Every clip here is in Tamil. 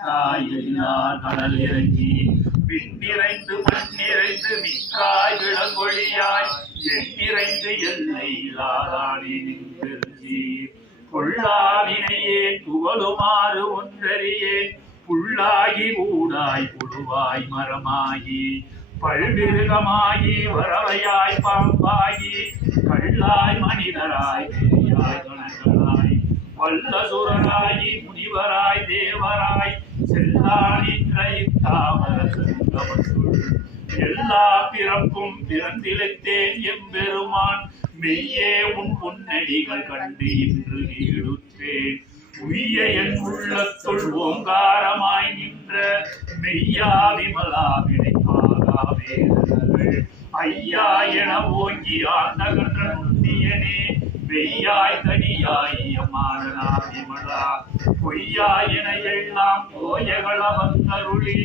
தாய் கடல் இறங்கி விண்ணிறைந்து மண்ணிறைந்து மிக்காய் விளங்கொழியாய் எண்ணிறைந்து எல்லை இல்லாதானே நின்றீர் கொள்ளாவினையே புகழுமாறு ஒன்றறியே புல்லாகி ஊடாய் புழுவாய் மரமாகி பல்விருகமாகி வரவையாய் பாம்பாகி கள்ளாய் மனிதராய் பேயாய் கணங்களாய் வல்லசுரராயி முனிவராய் தேவராய் செல்லானின்ற இத்தாமர எல்லா பிறப்பும் பிறந்திழைத்தேன் எம்பெருமான். மெய்யே உன் பொன்னடிகள் கண்டு இன்று நீடுற்றேன் உய்ய என் உள்ளத்துள் ஓங்காரமாய் நின்ற மெய்யா விமலா வினைப்பாகா ஐயா என ஓங்கி ஆண்டகன்ற நுண்ணியனே மெய்யாய் தனியாய் மாறனா விமலா என எல்லாம் போயகள வந்தருளி.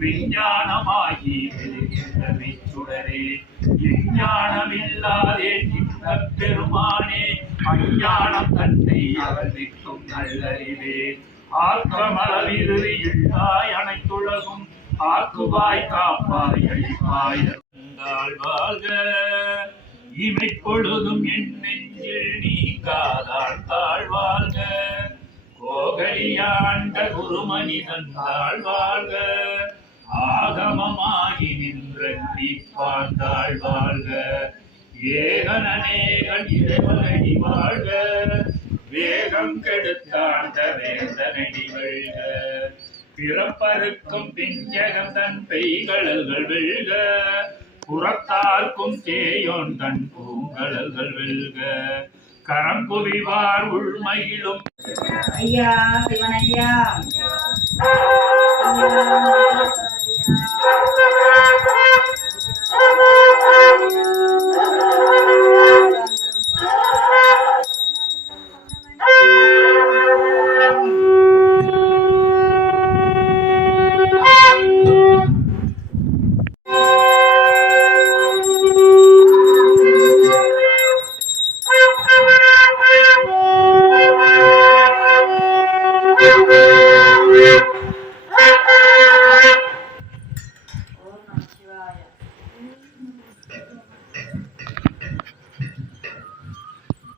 விஞ்ஞானமாகி விழுகின்ற மெய்ச்சுடரே விஞ்ஞானமில்லாதே இந்த பெருமானே. அஞ்ஞானம் தன்னை அகழ்விக்கும் நல்லறிவே. ஆக்கமளவிருதி இல்லாய் அனைத்துலகும் ஆக்குவாய் காப்பாய் அழிப்பாய் வாழ்க. இமை பொழுதும் என் நெஞ்சில் நீங்காதாள் அடியாண்ட குரு மனிதன் தாழ்வாழ்க ஆகமமாகி நின்ற நீப்பாண்டாள் வாழ்க ஏகனநேகன் இறைவனடி வாழ்க வேகம் கெடுத்தாண்ட வேந்தனடி வெல்க. பிறப்பருக்கும் பிஞ்சகம் தன் பெய்கழல்கள் வெழ்க புறத்தார்க்கும் தேயோன் தன் பூங்கழல்கள் வெழ்க கரம் குவிவார் உள்மையிலும் ஐயா சிவனையா